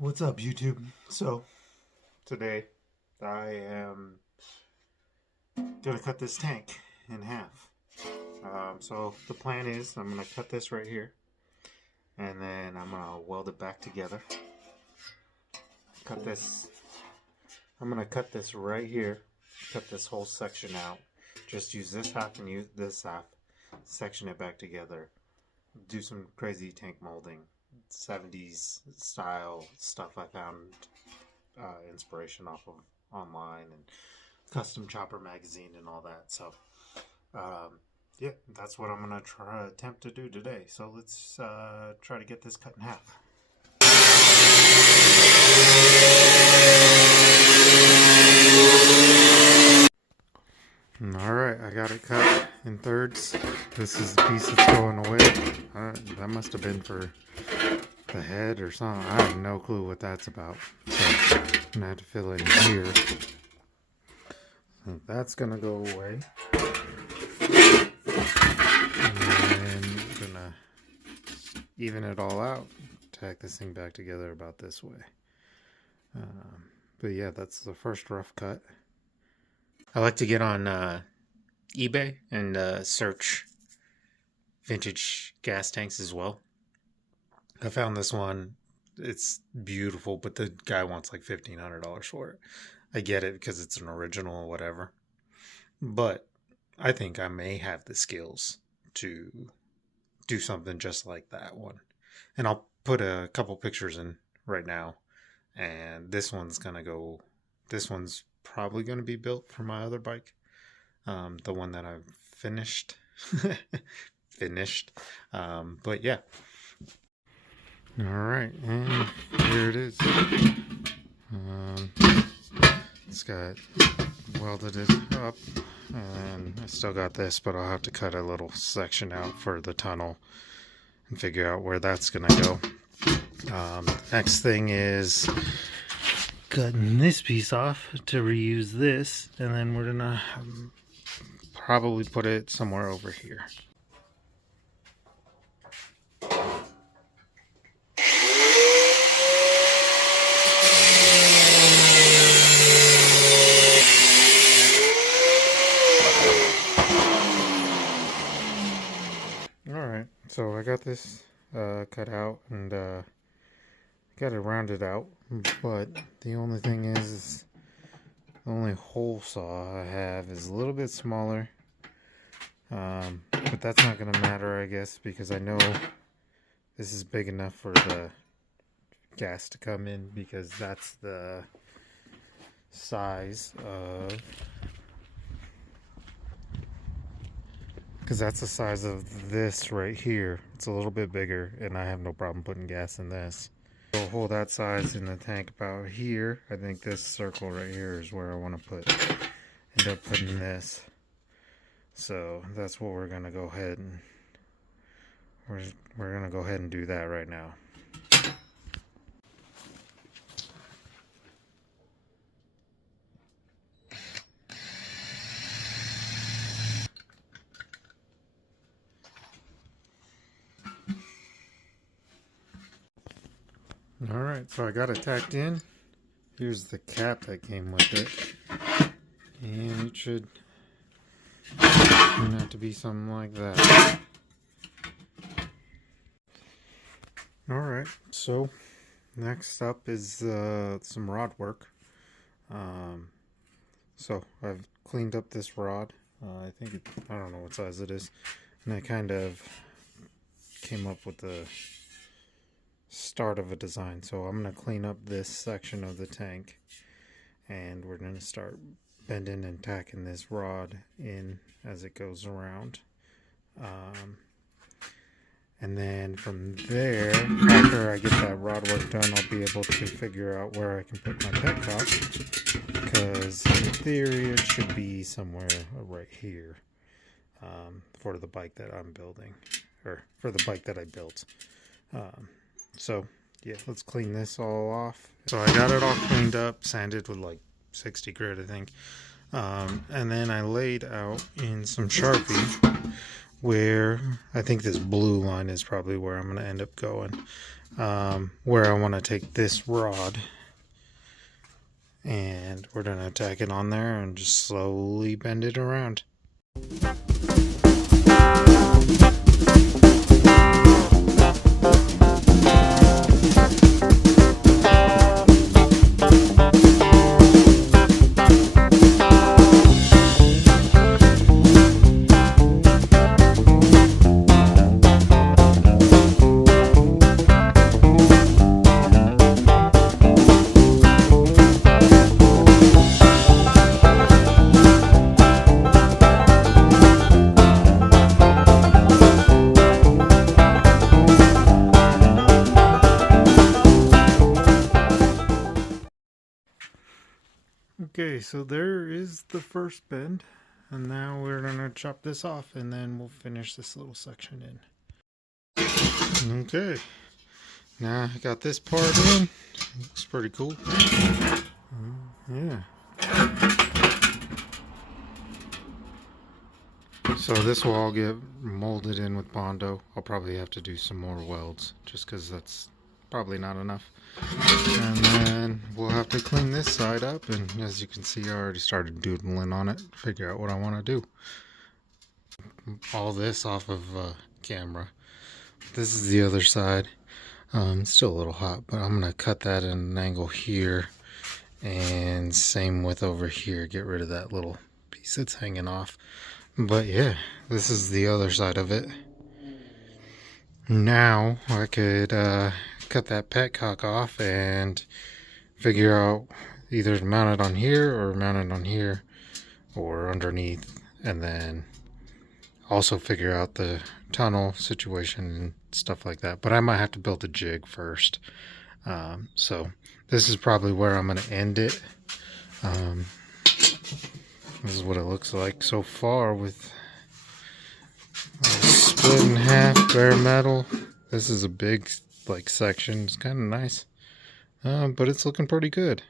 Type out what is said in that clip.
What's up, YouTube? So, today I am gonna cut this tank in half. So the plan is I'm gonna cut this right here, and then I'm gonna weld it back together. Cut this. I'm gonna cut this right here. Cut this whole section out. Just use this half and use this half. Section it back together. Do some crazy tank molding. 70s style stuff I found inspiration off of online and Custom Chopper magazine and all that. So yeah, that's what I'm gonna attempt to do today. So let's try to get this cut in half. Alright, I got it cut in thirds. This is the piece that's going away. That must have been for the head or something. I have no clue what that's about. So I'm gonna have to fill in here. So that's gonna go away. And then I'm gonna even it all out. Tack this thing back together about this way. But yeah, that's the first rough cut. I like to get on eBay and search vintage gas tanks as well. I found this one. It's beautiful, but the guy wants like $1,500 for it. I get it because it's an original or whatever. But I think I may have the skills to do something just like that one. And I'll put a couple pictures in right now. And this one's probably going to be built for my other bike. The one that I've finished. But yeah. Alright, and here it is. It's got welded it up, and I still got this, but I'll have to cut a little section out for the tunnel and figure out where that's gonna go. Next thing is cutting this piece off to reuse this, and then we're gonna probably put it somewhere over here. Alright, so I got this cut out and got it rounded out, but the only thing is the only hole saw I have is a little bit smaller, but that's not going to matter, I guess, because I know this is big enough for the gas to come in, because that's the size of this right here. It's a little bit bigger, and I have no problem putting gas in this. So hold that size in the tank about here. I think this circle right here is where I want to end up putting this. So that's what we're gonna go ahead and we're gonna go ahead and do that right now. Alright, so I got it tacked in. Here's the cap that came with it. And it should turn out to be something like that. Alright, so next up is some rod work. So I've cleaned up this rod. I don't know what size it is. And I kind of came up with the start of a design. So I'm going to clean up this section of the tank, and we're going to start bending and tacking this rod in as it goes around. And then from there, after I get that rod work done, I'll be able to figure out where I can put my petcock, because in theory it should be somewhere right here, for the bike that I'm building, or for the bike that I built. So yeah, let's clean this all off. So I got it all cleaned up, sanded with like 60 grit, I think. And then I laid out in some Sharpie where I think this blue line is probably where I'm going to end up going. Where I want to take this rod, and we're going to tack it on there and just slowly bend it around. Okay, so there is the first bend, and now we're going to chop this off, and then we'll finish this little section in. Okay, now I got this part in. Looks pretty cool. Yeah. So this will all get molded in with Bondo. I'll probably have to do some more welds, just because that's probably not enough. And then we'll have to clean this side up, and as you can see, I already started doodling on it, figure out what I want to do. All this off of camera. This is the other side. It's still a little hot, but I'm going to cut that at an angle here, and same with over here, get rid of that little piece that's hanging off. But yeah, this is the other side of it. Now I could cut that petcock off and figure out either to mount it on here or mount it on here or underneath, and then also figure out the tunnel situation and stuff like that. But I might have to build a jig first. So this is probably where I'm going to end it. This is what it looks like so far with split in half bare metal. This is a big section. It's kind of nice, but it's looking pretty good.